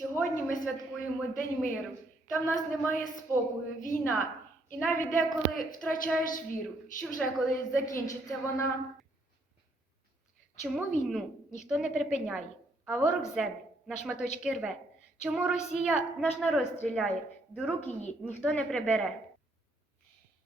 Сьогодні ми святкуємо День миру. Та в нас немає спокою, війна. І навіть деколи втрачаєш віру, що вже колись закінчиться вона. Чому війну ніхто не припиняє, а ворог землю на шматочки рве? Чому Росія наш народ стріляє, до рук її ніхто не прибере?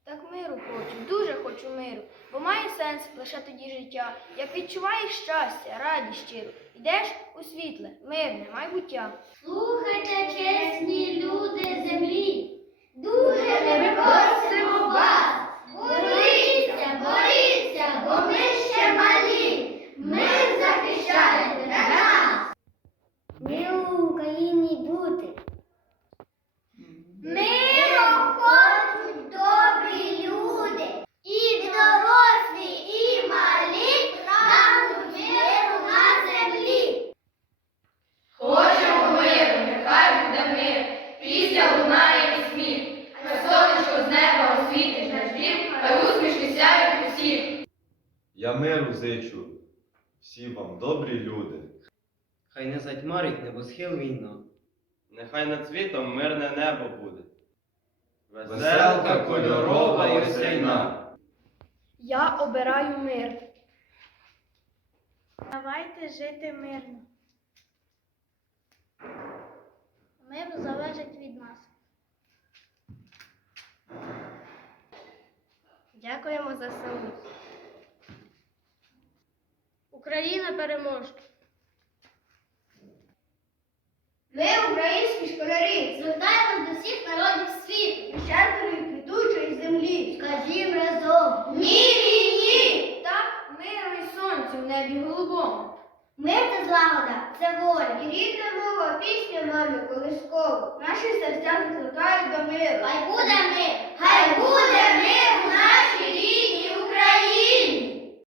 Так миру дуже хочу миру, бо має сенс лише тоді життя, як відчуваєш щастя, радість щиру, йдеш у світле, мирне майбуття. Слухайте, чесні люди землі, дуже ми просимо вас. Боріться, боріться, бо ми ще малі. Ми захищаємо нас. Ми у Україні бути. Миром хочуть добрі люди. І дорослі, і малі прагнуть миру на землі. Хочемо миру, нехай буде мир, після лунає і сміх, хай сонечко з неба освітить наш дім, хай усмішки сяють усіх. Я миру зичу, всі вам добрі люди. Хай не затьмарить небосхил війна. Нехай над світом мирне небо буде. Веселка кольорова й осяйна. Я обираю мир. Давайте жити мирно. Мир залежить від нас. Дякуємо за село. Україна переможе. Ми, українські школярі, звертаємось до всіх народів світу, щедрої квітучої землі. Скажімо разом ні війні! Так, миру і сонцю в небі голубому. Мир це злагода, це воля. І рідна мова, пісня мамі колисково. Наші серця закликають до миру. Хай буде